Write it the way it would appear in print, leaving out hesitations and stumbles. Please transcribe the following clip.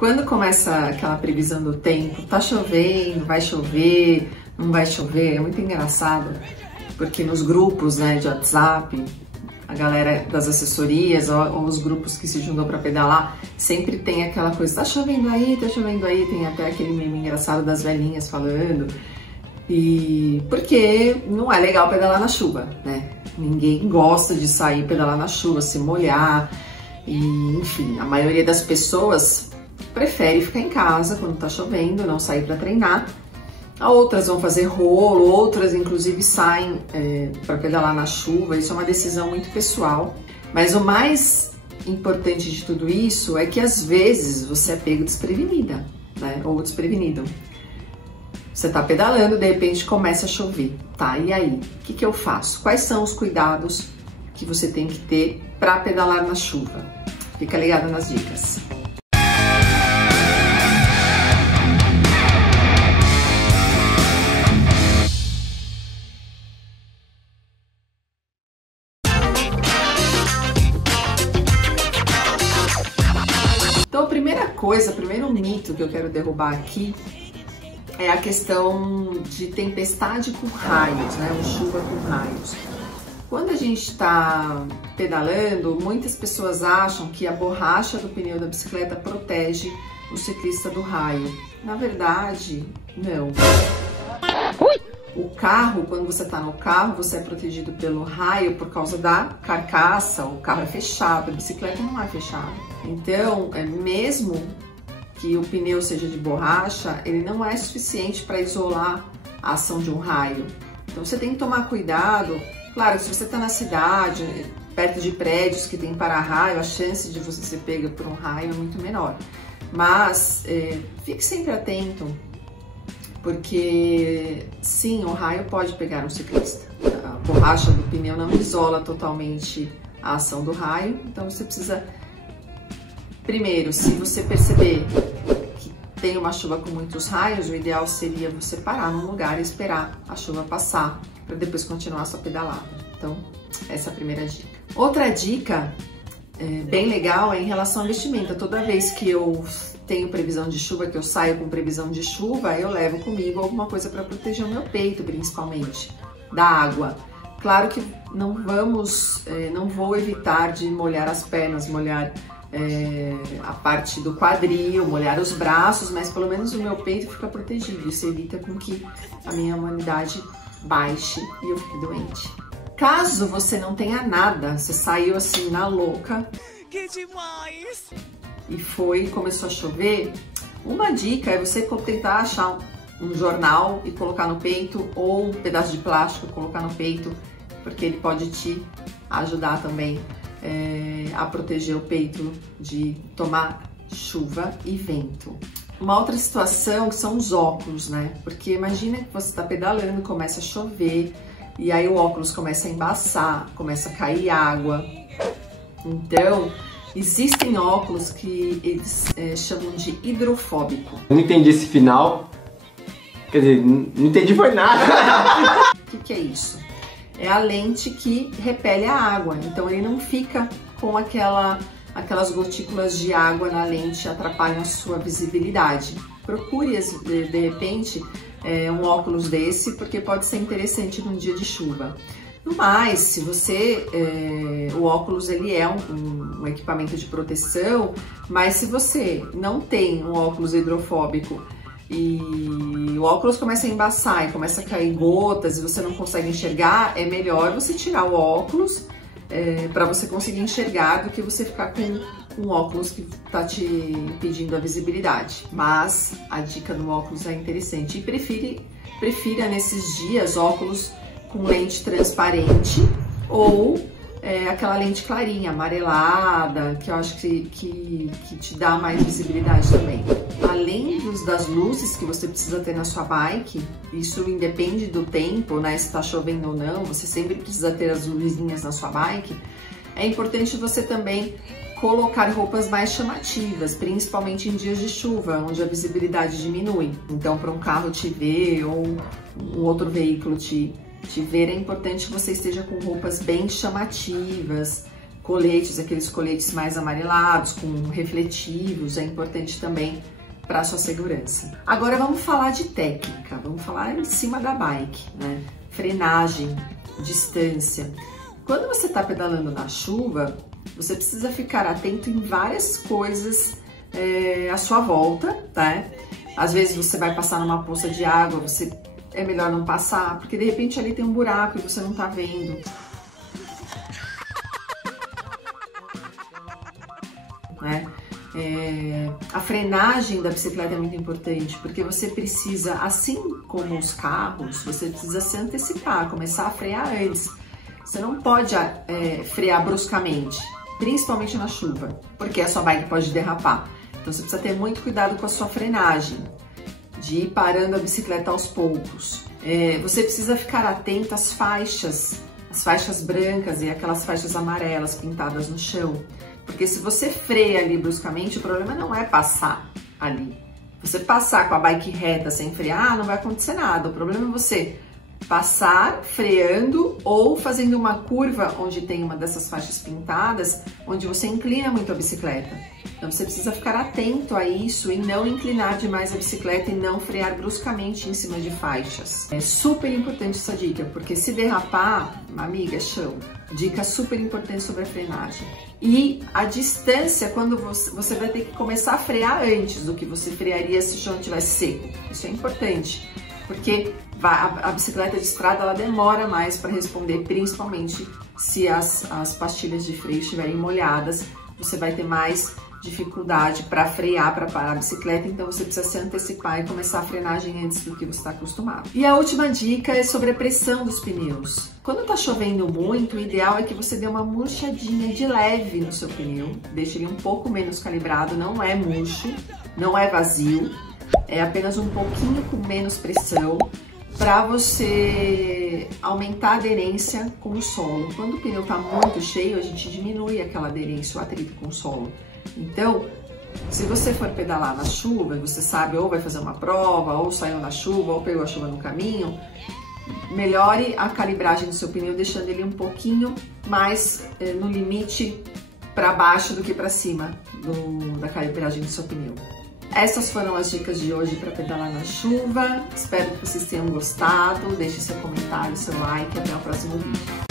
Quando começa aquela previsão do tempo, tá chovendo, vai chover, não vai chover, é muito engraçado, porque nos grupos, né, de WhatsApp, a galera das assessorias ou os grupos que se juntam para pedalar, sempre tem aquela coisa, tá chovendo aí, tem até aquele meme engraçado das velhinhas falando, e porque não é legal pedalar na chuva, né? Ninguém gosta de sair pedalar na chuva, se molhar, e enfim, a maioria das pessoas prefere ficar em casa quando tá chovendo, não sair para treinar. Outras vão fazer rolo, outras inclusive saem para pedalar na chuva. Isso é uma decisão muito pessoal. Mas o mais importante de tudo isso é que às vezes você é pego desprevenida, né? Ou desprevenido. Você tá pedalando, de repente começa a chover, tá? E aí? O que eu faço? Quais são os cuidados que você tem que ter para pedalar na chuva? Fica ligado nas dicas. Então, a primeira coisa, o primeiro mito que eu quero derrubar aqui é a questão de tempestade com raios, né? Ou chuva com raios. Quando a gente está pedalando, muitas pessoas acham que a borracha do pneu da bicicleta protege o ciclista do raio. Na verdade, não. O carro, quando você está no carro, você é protegido pelo raio por causa da carcaça, o carro é fechado, a bicicleta não é fechada. Então, mesmo que o pneu seja de borracha, ele não é suficiente para isolar a ação de um raio. Então você tem que tomar cuidado. Claro, se você está na cidade, perto de prédios que tem para-raio, a chance de você ser pega por um raio é muito menor. Mas fique sempre atento, porque sim, o raio pode pegar um ciclista. A borracha do pneu não isola totalmente a ação do raio, então você precisa... Primeiro, se você perceber que tem uma chuva com muitos raios, o ideal seria você parar num lugar e esperar a chuva passar para depois continuar a sua pedalada. Então, essa é a primeira dica. Outra dica bem legal é em relação à vestimenta. Toda vez que eu tenho previsão de chuva, que eu saio com previsão de chuva, eu levo comigo alguma coisa para proteger o meu peito, principalmente, da água. Claro que não vou evitar de molhar as pernas, molhar a parte do quadril, molhar os braços, mas pelo menos o meu peito fica protegido. Isso evita com que a minha imunidade baixe e eu fique doente. Caso você não tenha nada, você saiu assim na louca, que demais! E começou a chover, uma dica é você tentar achar um jornal e colocar no peito, ou um pedaço de plástico e colocar no peito, porque ele pode te ajudar também a proteger o peito de tomar chuva e vento. Uma outra situação são os óculos, né? Porque imagina que você está pedalando, começa a chover e aí o óculos começa a embaçar, começa a cair água. Então, existem óculos que eles chamam de hidrofóbico. Eu não entendi esse final, quer dizer, não entendi foi nada. O que é isso? É a lente que repele a água, então ele não fica com aquelas gotículas de água na lente, atrapalham a sua visibilidade. Procure, de repente, um óculos desse, porque pode ser interessante num dia de chuva. No mais, se você, o óculos ele é um equipamento de proteção, mas se você não tem um óculos hidrofóbico e o óculos começa a embaçar e começa a cair gotas e você não consegue enxergar, é melhor você tirar o óculos para você conseguir enxergar do que você ficar com um óculos que está te impedindo a visibilidade. Mas a dica do óculos é interessante e prefira nesses dias óculos com lente transparente ou aquela lente clarinha, amarelada, que eu acho que te dá mais visibilidade também. Além das luzes que você precisa ter na sua bike, isso independe do tempo, né? Se tá chovendo ou não, você sempre precisa ter as luzinhas na sua bike. É importante você também colocar roupas mais chamativas, principalmente em dias de chuva, onde a visibilidade diminui. Então, para um carro te ver ou um outro veículo te ver, é importante que você esteja com roupas bem chamativas, coletes, aqueles coletes mais amarelados, com refletivos, é importante também para sua segurança. Agora vamos falar de técnica, vamos falar em cima da bike, né? Frenagem, distância. Quando você está pedalando na chuva, você precisa ficar atento em várias coisas à sua volta, tá? Às vezes você vai passar numa poça de água, é melhor não passar, porque de repente ali tem um buraco e você não tá vendo. Né? A frenagem da bicicleta é muito importante, porque você precisa, assim como os carros, você precisa se antecipar, começar a frear antes. Você não pode frear bruscamente, principalmente na chuva, porque a sua bike pode derrapar. Então você precisa ter muito cuidado com a sua frenagem, de ir parando a bicicleta aos poucos. Você precisa ficar atento às faixas brancas e aquelas faixas amarelas pintadas no chão. Porque se você freia ali bruscamente, o problema não é passar ali. Você passar com a bike reta sem frear, não vai acontecer nada. O problema é você passar freando ou fazendo uma curva onde tem uma dessas faixas pintadas, onde você inclina muito a bicicleta. Então você precisa ficar atento a isso e não inclinar demais a bicicleta e não frear bruscamente em cima de faixas. É super importante essa dica, porque se derrapar, amiga, é chão. Dica super importante sobre a frenagem. E a distância, quando você vai ter que começar a frear antes do que você frearia se o chão estivesse seco. Isso é importante, porque a bicicleta de estrada ela demora mais para responder, principalmente se as pastilhas de freio estiverem molhadas, você vai ter mais dificuldade para frear, para parar a bicicleta, então você precisa se antecipar e começar a frenagem antes do que você está acostumado. E a última dica é sobre a pressão dos pneus. Quando tá chovendo muito, o ideal é que você dê uma murchadinha de leve no seu pneu, deixe ele um pouco menos calibrado, não é murcho, não é vazio, é apenas um pouquinho com menos pressão, para você aumentar a aderência com o solo. Quando o pneu está muito cheio, a gente diminui aquela aderência, o atrito com o solo. Então, se você for pedalar na chuva, você sabe, ou vai fazer uma prova, ou saiu na chuva, ou pegou a chuva no caminho, melhore a calibragem do seu pneu, deixando ele um pouquinho mais no limite para baixo do que para cima da calibragem do seu pneu. Essas foram as dicas de hoje para pedalar na chuva. Espero que vocês tenham gostado. Deixe seu comentário, seu like e até o próximo vídeo.